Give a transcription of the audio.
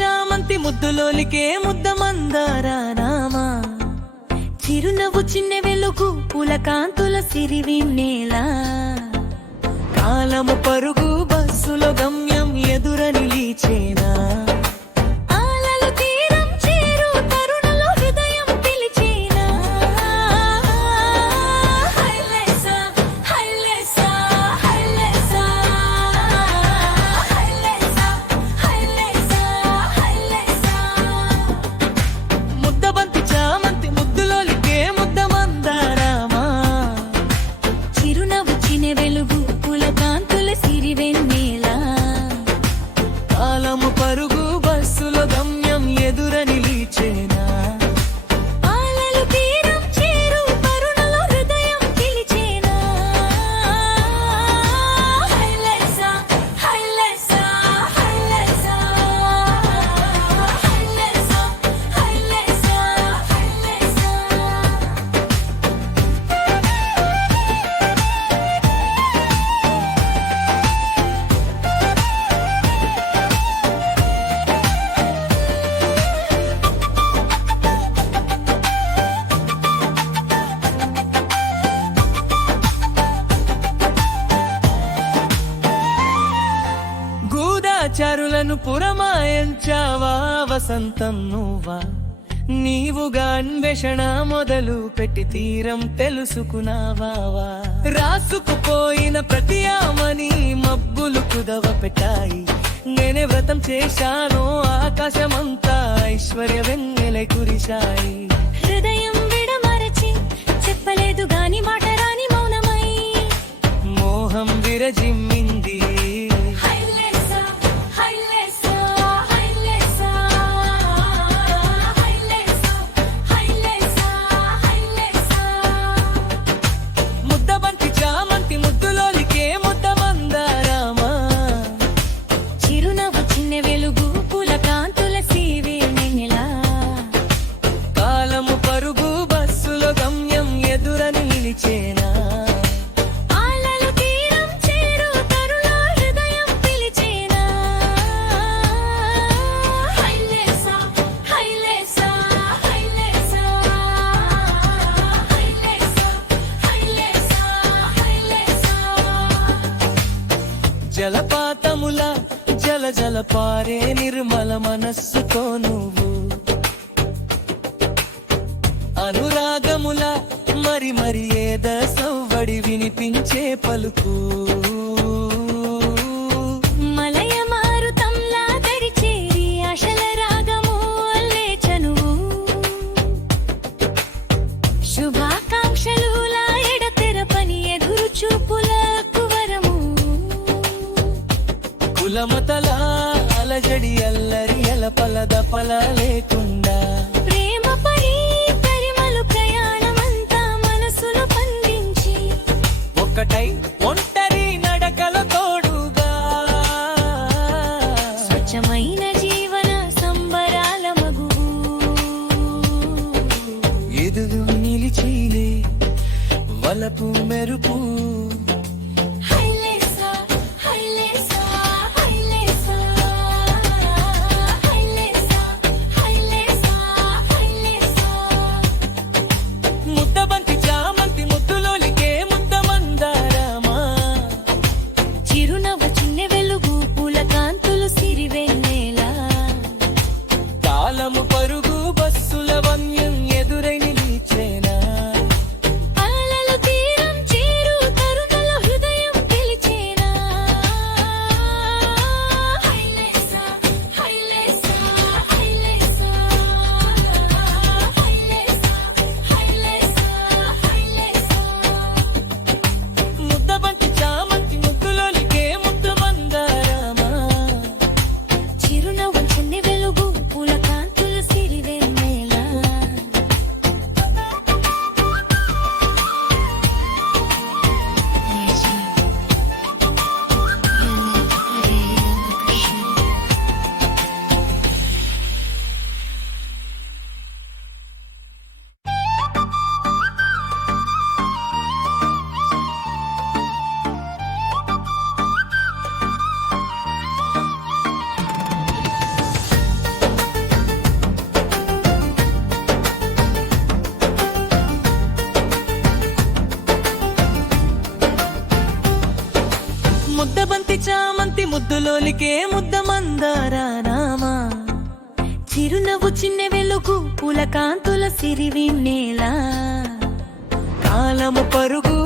చామంతి ముద్దులోలికే ముద్ద మందారామా చిరునవ్వు చిన్న వెలుగు పూల కాంతుల సిరివిన్నేలా కాలము పరుగు బస్సులో గమ్యం ఎదుర నిలిచేనా పరుగు బస్సులో గమ్యం ఎదుర నిలిచేనా ఆలలు తీరం చేరు తరుణలో హృదయం పిలిచేనా హైలెసా హైలెసా హైలెసా హైలెసా హైలెసా హైలెసా చారులను పురమాయించావా వసంతం నువ్వా నీవుగా అన్వేషణ మొదలు పెట్టి తీరం తెలుసుకున్నావా రాసుకుపోయిన ప్రతి ఆమని మబ్బులు కుదవ పెట్టాయి నేనే వ్రతం చేశాను ఆకాశమంతా ఐశ్వర్య వెన్నెలై కురిశాయి హృదయం విడమరచి చెప్పలేదు గాని మాట రాని మౌనమై మోహం విరజిమ్మింది జలపాతముల జల జల పారే నిర్మల మనస్సుతో నువ్వు అనురాగముల మరి మరి ఏద సవ్వడి వినిపించే పలుకు మలయ మారుతంలా దరిచేరి ఆశల రాగము అల్లే చనువు శుభాకాంక్షలులా ఎడతెరపని ఎదురు చూపుల కులమతల అలజడి అల్లరి ఎలపలద పల లేకుండా ప్రేమ పరి పరిమళు ప్రయాణమంతా మనసును పండించి ఒకటై ఒంటరి నడకల తోడుగా స్వచ్ఛమైన జీవన సంబరాల మగువు ఎదురు నిలిచిలే వలపు మెరుపు ముద్దబంతి చామంతి ముద్దులోలికే ముద్ద మందారమా ముద్ద బంతి చామంతి ముద్దులోలికే ముద్ద మందారానామా చిరునవ్వు చిన్న వెలుగు పూల కాంతుల సిరివి నేల కాలము పరుగు